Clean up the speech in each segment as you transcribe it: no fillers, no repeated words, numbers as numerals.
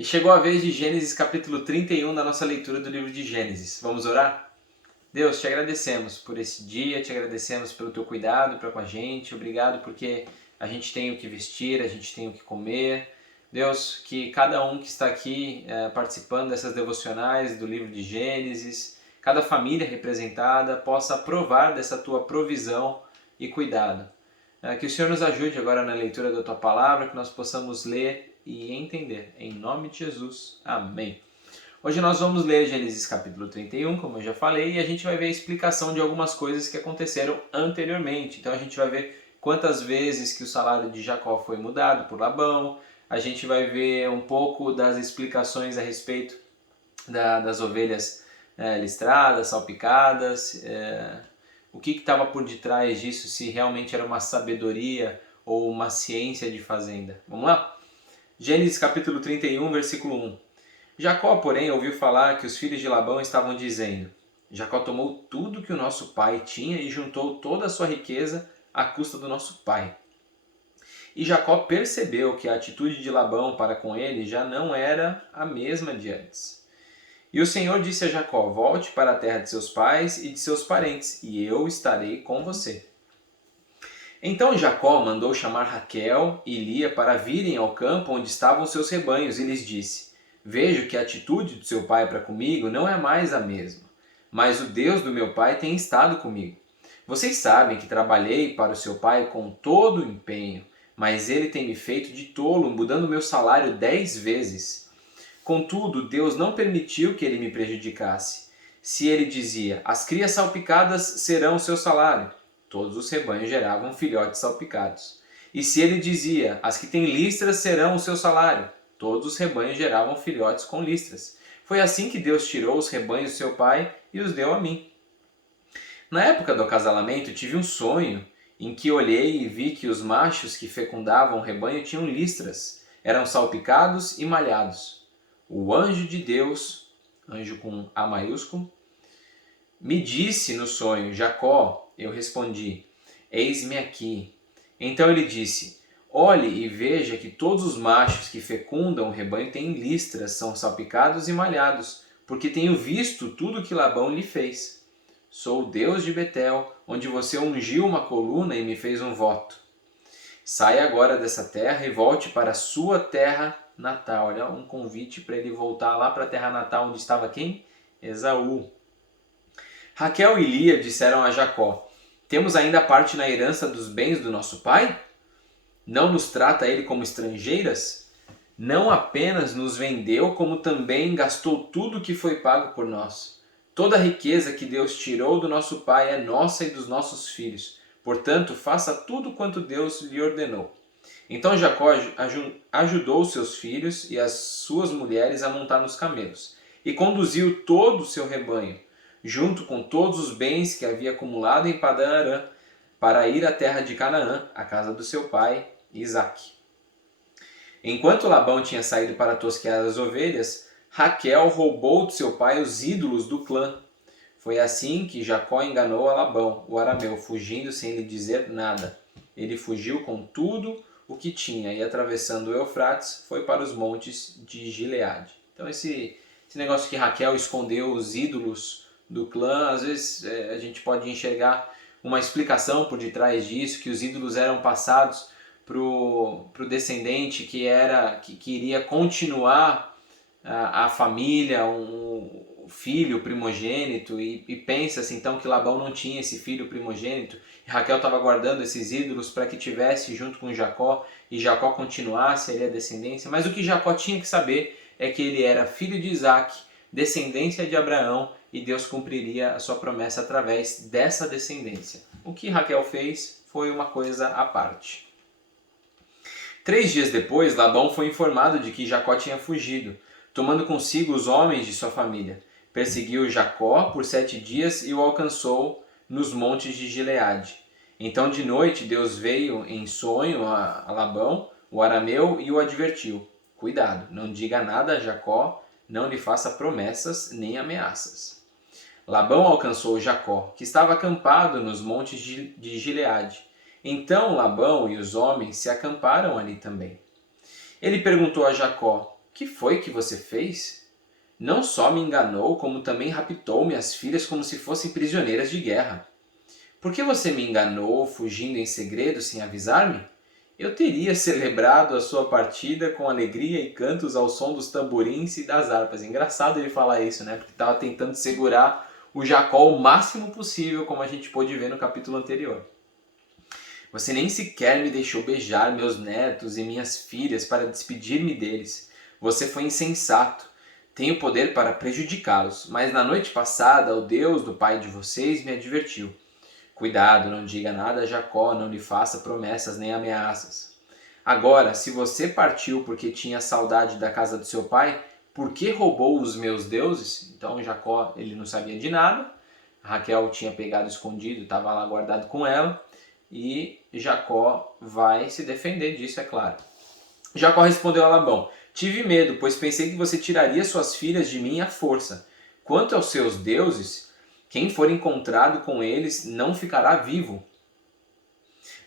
E chegou a vez de Gênesis capítulo 31 da nossa leitura do livro de Gênesis. Vamos orar? Deus, te agradecemos por esse dia, te agradecemos pelo teu cuidado para com a gente. Obrigado porque a gente tem o que vestir, a gente tem o que comer. Deus, que cada um que está aqui participando dessas devocionais do livro de Gênesis, cada família representada possa provar dessa tua provisão e cuidado. Que o Senhor nos ajude agora na leitura da tua palavra, que nós possamos ler e entender. Em nome de Jesus. Amém. Hoje nós vamos ler Gênesis capítulo 31, como eu já falei, e a gente vai ver a explicação de algumas coisas que aconteceram anteriormente. Então a gente vai ver quantas vezes que o salário de Jacó foi mudado por Labão, a gente vai ver um pouco das explicações a respeito das ovelhas listradas, salpicadas, o que estava por detrás disso, se realmente era uma sabedoria ou uma ciência de fazenda. Vamos lá? Gênesis capítulo 31, versículo 1. Jacó, porém, ouviu falar que os filhos de Labão estavam dizendo: Jacó tomou tudo que o nosso pai tinha e juntou toda a sua riqueza à custa do nosso pai. E Jacó percebeu que a atitude de Labão para com ele já não era a mesma de antes. E o Senhor disse a Jacó: volte para a terra de seus pais e de seus parentes, e eu estarei com você. Então Jacó mandou chamar Raquel e Lia para virem ao campo onde estavam seus rebanhos e lhes disse: vejo que a atitude do seu pai para comigo não é mais a mesma, mas o Deus do meu pai tem estado comigo. Vocês sabem que trabalhei para o seu pai com todo o empenho, mas ele tem me feito de tolo, mudando meu salário 10 vezes. Contudo, Deus não permitiu que ele me prejudicasse. Se ele dizia: as crias salpicadas serão o seu salário, todos os rebanhos geravam filhotes salpicados. E se ele dizia: as que têm listras serão o seu salário, todos os rebanhos geravam filhotes com listras. Foi assim que Deus tirou os rebanhos do seu pai e os deu a mim. Na época do acasalamento, tive um sonho em que olhei e vi que os machos que fecundavam o rebanho tinham listras, eram salpicados e malhados. O anjo de Deus, anjo com A maiúsculo, me disse no sonho: Jacó. Eu respondi: eis-me aqui. Então ele disse: olhe e veja que todos os machos que fecundam o rebanho têm listras, são salpicados e malhados, porque tenho visto tudo que Labão lhe fez. Sou o Deus de Betel, onde você ungiu uma coluna e me fez um voto. Saia agora dessa terra e volte para a sua terra natal. Olha, um convite para ele voltar lá para a terra natal onde estava quem? Esaú. Raquel e Lia disseram a Jacó: temos ainda parte na herança dos bens do nosso pai? Não nos trata ele como estrangeiras? Não apenas nos vendeu, como também gastou tudo que foi pago por nós. Toda a riqueza que Deus tirou do nosso pai é nossa e dos nossos filhos. Portanto, faça tudo quanto Deus lhe ordenou. Então Jacó ajudou seus filhos e as suas mulheres a montar nos camelos, e conduziu todo o seu rebanho, junto com todos os bens que havia acumulado em Padã Arã, para ir à terra de Canaã, a casa do seu pai, Isaque. Enquanto Labão tinha saído para tosquear as ovelhas, Raquel roubou de seu pai os ídolos do clã. Foi assim que Jacó enganou a Labão, o arameu, fugindo sem lhe dizer nada. Ele fugiu com tudo o que tinha e, atravessando o Eufrates, foi para os montes de Gileade. Então esse negócio que Raquel escondeu os ídolos do clã, às vezes a gente pode enxergar uma explicação por detrás disso, que os ídolos eram passados para o descendente que iria continuar a família, um filho primogênito, e pensa-se então que Labão não tinha esse filho primogênito, e Raquel estava guardando esses ídolos para que tivesse junto com Jacó, e Jacó continuasse ali a descendência. Mas o que Jacó tinha que saber é que ele era filho de Isaque, descendência de Abraão, e Deus cumpriria a sua promessa através dessa descendência. O que Raquel fez foi uma coisa à parte. 3 dias depois, Labão foi informado de que Jacó tinha fugido, tomando consigo os homens de sua família. Perseguiu Jacó por 7 dias e o alcançou nos montes de Gileade. Então de noite Deus veio em sonho a Labão, o arameu, e o advertiu: cuidado, não diga nada a Jacó, não lhe faça promessas nem ameaças. Labão alcançou Jacó, que estava acampado nos montes de Gileade. Então Labão e os homens se acamparam ali também. Ele perguntou a Jacó: que foi que você fez? Não só me enganou, como também raptou minhas filhas como se fossem prisioneiras de guerra. Por que você me enganou, fugindo em segredo sem avisar-me? Eu teria celebrado a sua partida com alegria e cantos ao som dos tamborins e das harpas. Engraçado ele falar isso, né? Porque estava tentando segurar o Jacó o máximo possível, como a gente pôde ver no capítulo anterior. Você nem sequer me deixou beijar meus netos e minhas filhas para despedir-me deles. Você foi insensato. Tenho poder para prejudicá-los, mas na noite passada o Deus do pai de vocês me advertiu. Cuidado, não diga nada a Jacó, não lhe faça promessas nem ameaças. Agora, se você partiu porque tinha saudade da casa do seu pai, por que roubou os meus deuses? Então Jacó, ele não sabia de nada. Raquel tinha pegado escondido, estava lá guardado com ela. E Jacó vai se defender disso, é claro. Jacó respondeu a Labão: tive medo, pois pensei que você tiraria suas filhas de mim à força. Quanto aos seus deuses, quem for encontrado com eles não ficará vivo.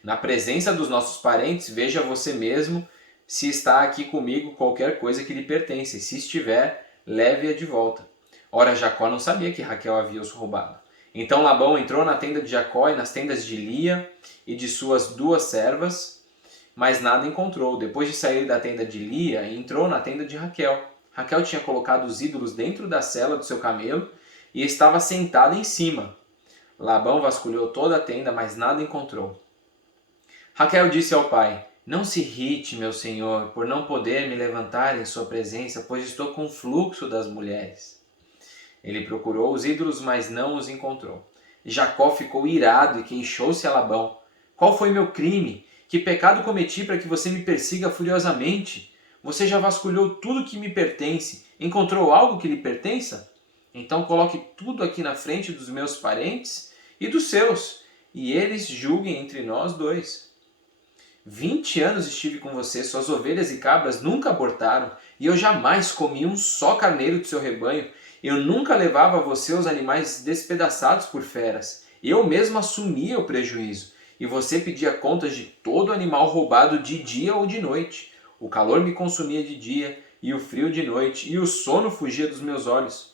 Na presença dos nossos parentes, veja você mesmo se está aqui comigo qualquer coisa que lhe pertence. Se estiver, leve-a de volta. Ora, Jacó não sabia que Raquel havia os roubado. Então Labão entrou na tenda de Jacó e nas tendas de Lia e de suas 2 servas, mas nada encontrou. Depois de sair da tenda de Lia, entrou na tenda de Raquel. Raquel tinha colocado os ídolos dentro da sela do seu camelo e estava sentada em cima. Labão vasculhou toda a tenda, mas nada encontrou. Raquel disse ao pai: não se irrite, meu senhor, por não poder me levantar em sua presença, pois estou com fluxo das mulheres. Ele procurou os ídolos, mas não os encontrou. Jacó ficou irado e queixou-se a Labão: qual foi meu crime? Que pecado cometi para que você me persiga furiosamente? Você já vasculhou tudo que me pertence. Encontrou algo que lhe pertença? Então coloque tudo aqui na frente dos meus parentes e dos seus, e eles julguem entre nós 2. 20 anos estive com você, suas ovelhas e cabras nunca abortaram, e eu jamais comi um só carneiro do seu rebanho. Eu nunca levava a você os animais despedaçados por feras. Eu mesmo assumia o prejuízo, e você pedia contas de todo animal roubado de dia ou de noite. O calor me consumia de dia, e o frio de noite, e o sono fugia dos meus olhos.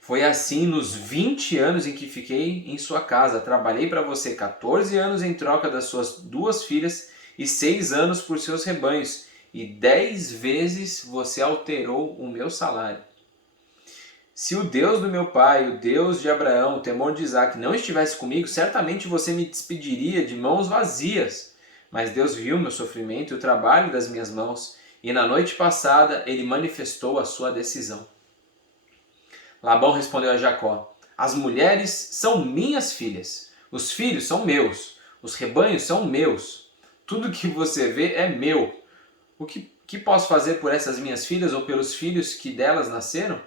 Foi assim nos 20 anos em que fiquei em sua casa. Trabalhei para você 14 anos em troca das suas 2 filhas e 6 anos por seus rebanhos. E 10 vezes você alterou o meu salário. Se o Deus do meu pai, o Deus de Abraão, o temor de Isaac, não estivesse comigo, certamente você me despediria de mãos vazias. Mas Deus viu meu sofrimento e o trabalho das minhas mãos, e na noite passada ele manifestou a sua decisão. Labão respondeu a Jacó: as mulheres são minhas filhas, os filhos são meus, os rebanhos são meus, tudo que você vê é meu. O que posso fazer por essas minhas filhas ou pelos filhos que delas nasceram?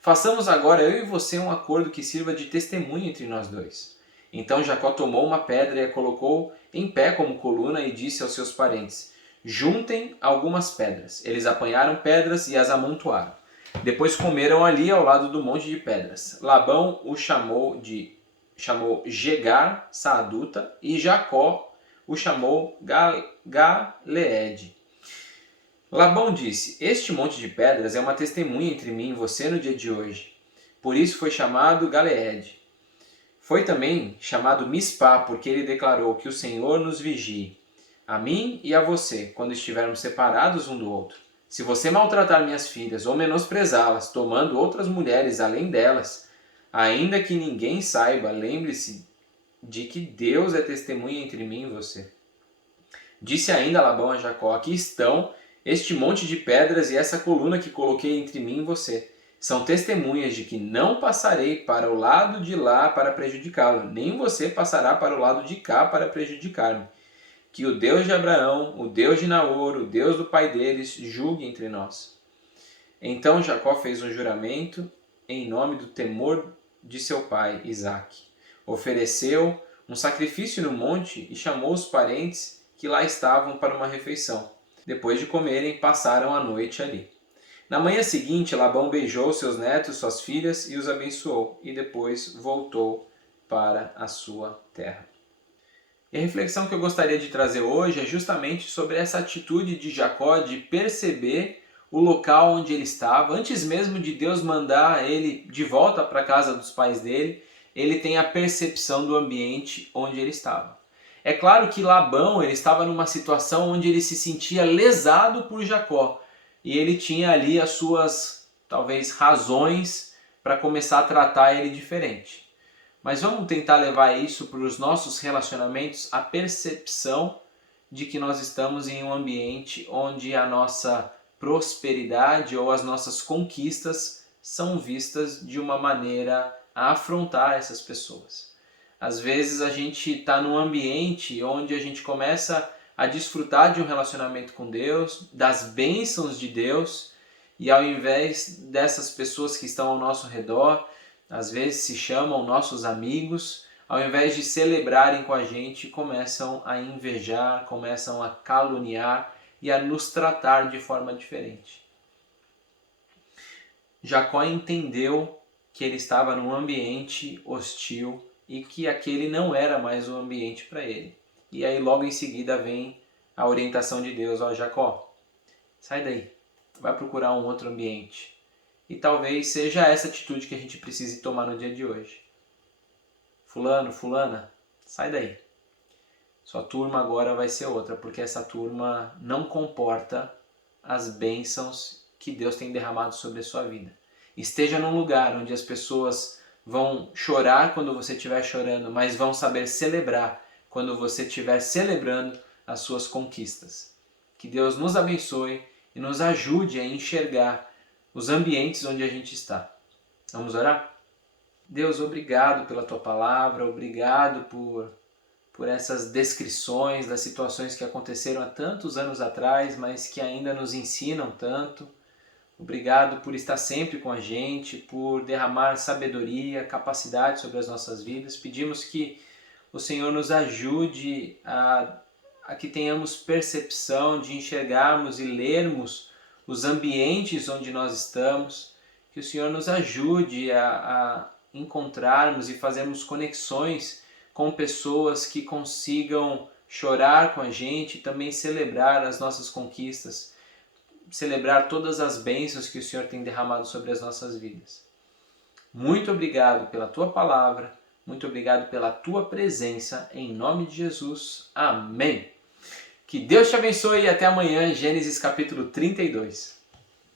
Façamos agora eu e você um acordo que sirva de testemunho entre nós 2. Então Jacó tomou uma pedra e a colocou em pé como coluna e disse aos seus parentes: juntem algumas pedras. Eles apanharam pedras e as amontoaram. Depois comeram ali ao lado do monte de pedras. Labão o chamou Jegar Saaduta e Jacó o chamou Galeede. Labão disse: este monte de pedras é uma testemunha entre mim e você no dia de hoje. Por isso foi chamado Galeede. Foi também chamado Mispá, porque ele declarou que o Senhor nos vigie, a mim e a você, quando estivermos separados um do outro. Se você maltratar minhas filhas ou menosprezá-las, tomando outras mulheres além delas, ainda que ninguém saiba, lembre-se de que Deus é testemunha entre mim e você. Disse ainda Labão a Jacó: aqui estão este monte de pedras e essa coluna que coloquei entre mim e você. São testemunhas de que não passarei para o lado de lá para prejudicá-lo, nem você passará para o lado de cá para prejudicar-me. Que o Deus de Abraão, o Deus de Naor, o Deus do pai deles, julgue entre nós. Então Jacó fez um juramento em nome do temor de seu pai, Isaque. Ofereceu um sacrifício no monte e chamou os parentes que lá estavam para uma refeição. Depois de comerem, passaram a noite ali. Na manhã seguinte, Labão beijou seus netos, suas filhas e os abençoou, e depois voltou para a sua terra. E a reflexão que eu gostaria de trazer hoje é justamente sobre essa atitude de Jacó de perceber o local onde ele estava. Antes mesmo de Deus mandar ele de volta para a casa dos pais dele, ele tem a percepção do ambiente onde ele estava. É claro que Labão ele estava numa situação onde ele se sentia lesado por Jacó. E ele tinha ali as suas, talvez, razões para começar a tratar ele diferente. Mas vamos tentar levar isso para os nossos relacionamentos, a percepção de que nós estamos em um ambiente onde a nossa prosperidade ou as nossas conquistas são vistas de uma maneira a afrontar essas pessoas. Às vezes a gente está num ambiente onde a gente começa a desfrutar de um relacionamento com Deus, das bênçãos de Deus, e ao invés dessas pessoas que estão ao nosso redor, às vezes se chamam nossos amigos, ao invés de celebrarem com a gente, começam a invejar, começam a caluniar e a nos tratar de forma diferente. Jacó entendeu que ele estava num ambiente hostil e que aquele não era mais o ambiente para ele. E aí logo em seguida vem a orientação de Deus: ó, Jacó, sai daí, vai procurar um outro ambiente. E talvez seja essa atitude que a gente precise tomar no dia de hoje. Fulano, fulana, sai daí. Sua turma agora vai ser outra, porque essa turma não comporta as bênçãos que Deus tem derramado sobre a sua vida. Esteja num lugar onde as pessoas vão chorar quando você estiver chorando, mas vão saber celebrar quando você estiver celebrando as suas conquistas. Que Deus nos abençoe e nos ajude a enxergar os ambientes onde a gente está. Vamos orar? Deus, obrigado pela Tua palavra, obrigado por essas descrições das situações que aconteceram há tantos anos atrás, mas que ainda nos ensinam tanto. Obrigado por estar sempre com a gente, por derramar sabedoria, capacidade sobre as nossas vidas. Pedimos que o Senhor nos ajude a que tenhamos percepção de enxergarmos e lermos os ambientes onde nós estamos, que o Senhor nos ajude a encontrarmos e fazermos conexões com pessoas que consigam chorar com a gente e também celebrar as nossas conquistas, celebrar todas as bênçãos que o Senhor tem derramado sobre as nossas vidas. Muito obrigado pela Tua palavra, muito obrigado pela Tua presença, em nome de Jesus. Amém. Que Deus te abençoe e até amanhã, Gênesis capítulo 32.